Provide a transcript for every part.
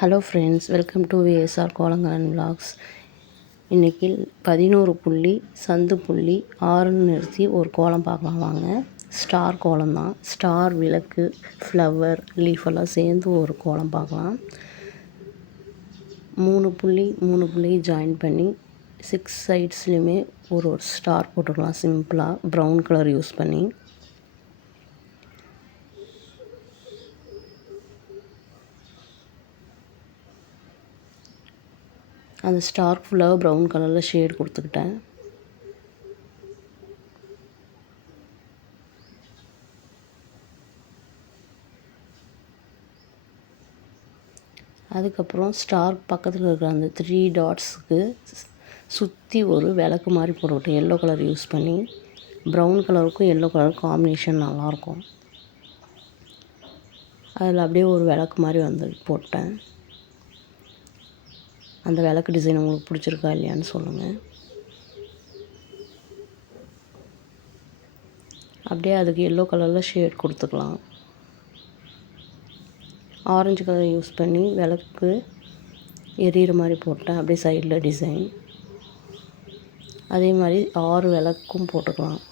Hello friends, welcome to VSR கோலங்கரன் vlogs. இன்றைக்கி 11 புள்ளி சந்து புள்ளி 6ன்னு நிறுத்தி ஒரு கோலம் பார்க்கலாம் வாங்க. ஸ்டார் கோலம் தான். ஸ்டார், விளக்கு, ஃப்ளவர், லீஃபெல்லாம் சேர்ந்து ஒரு கோலம் பார்க்கலாம். 3 புள்ளி ஜாயின் பண்ணி 6 சைட்ஸ்லையுமே ஒரு ஸ்டார் போட்டுக்கலாம் சிம்பிளாக ப்ரௌன் கலர் யூஸ் பண்ணி. அந்த ஸ்டார் ஃபுல்லாக ப்ரௌன் கலரில் ஷேட் கொடுத்துக்கிட்டேன். அதுக்கப்புறம் ஸ்டார் பக்கத்தில் இருக்கிற அந்த 3 டாட்ஸுக்கு சுற்றி ஒரு விளக்கு மாதிரி போட்டுக்கிட்டேன் எல்லோ கலர் யூஸ் பண்ணி. ப்ரௌன் கலருக்கும் எல்லோ கலர் காம்பினேஷன் நல்லாயிருக்கும். அதில் அப்படியே ஒரு விளக்கு மாதிரி வந்து போட்டேன். அந்த விளக்கு டிசைன் உங்களுக்கு பிடிச்சிருக்கா இல்லையான்னு சொல்லுங்கள். அப்படியே அதுக்கு எல்லோ கலரில் ஷேட் கொடுத்துக்கலாம். ஆரஞ்சு கலர் யூஸ் பண்ணி விளக்கு எரியிற மாதிரி போட்டேன். அப்படியே சைடில் டிசைன். அதே மாதிரி 6 விளக்கும் போட்டுக்கலாம்.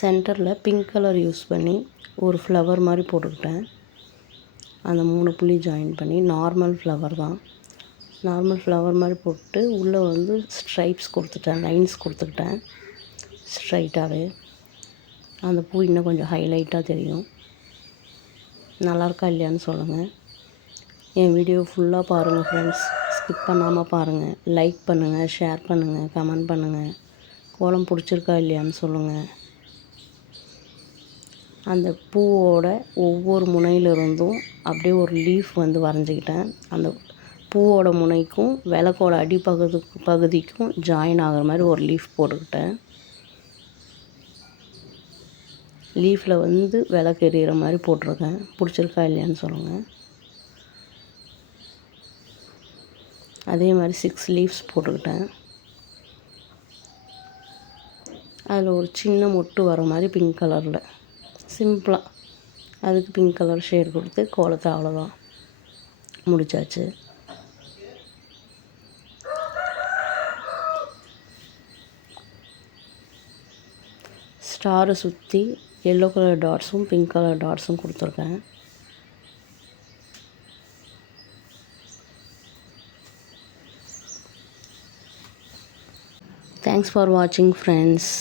சென்டரில் பிங்க் கலர் யூஸ் பண்ணி ஒரு ஃப்ளவர் மாதிரி போட்டுக்கிட்டேன். அந்த 3 புள்ளி ஜாயின் பண்ணி நார்மல் ஃப்ளவர் தான். நார்மல் ஃப்ளவர் மாதிரி போட்டு உள்ளே வந்து ஸ்ட்ரைப்ஸ் கொடுத்துட்டேன், லைன்ஸ் கொடுத்துக்கிட்டேன் ஸ்ட்ரைட்டாகவே. அந்த பூ இன்னும் கொஞ்சம் ஹைலைட்டாக தெரியும். நல்லாயிருக்கா இல்லையான்னு சொல்லுங்கள். என் வீடியோ ஃபுல்லாக பாருங்கள் ஃப்ரெண்ட்ஸ், ஸ்கிப் பண்ணாமல் பாருங்கள். லைக் பண்ணுங்கள், ஷேர் பண்ணுங்கள், கமெண்ட் பண்ணுங்கள். கோலம் பிடிச்சிருக்கா இல்லையான்னு சொல்லுங்கள். அந்த பூவோட ஒவ்வொரு முனையிலிருந்தும் அப்படியே ஒரு லீஃப் வந்து வரைஞ்சிக்கிட்டேன். அந்த பூவோட முனைக்கும் விளக்கோட பகுதிக்கும் ஜாயின் ஆகிற மாதிரி ஒரு லீஃப் போட்டுக்கிட்டேன். லீஃபில் வந்து விளக்கு எரியிற மாதிரி போட்டிருக்கேன். பிடிச்சிருக்கா இல்லையான்னு சொல்லுங்கள். அதே மாதிரி 6 லீவ்ஸ் போட்டுக்கிட்டேன். அதில் ஒரு சின்ன மொட்டு வர மாதிரி பிங்க் கலரில் சிம்பிளாக அதுக்கு பிங்க் கலர் ஷேட் கொடுத்து கோலத்தை அவ்வளோதான் முடிச்சாச்சு. ஸ்டாரை சுற்றி எல்லோ கலர் டாட்ஸும் பிங்க் கலர் டாட்ஸும் கொடுத்துருக்கேன். தேங்க்ஸ் ஃபார் வாட்சிங் ஃப்ரெண்ட்ஸ்.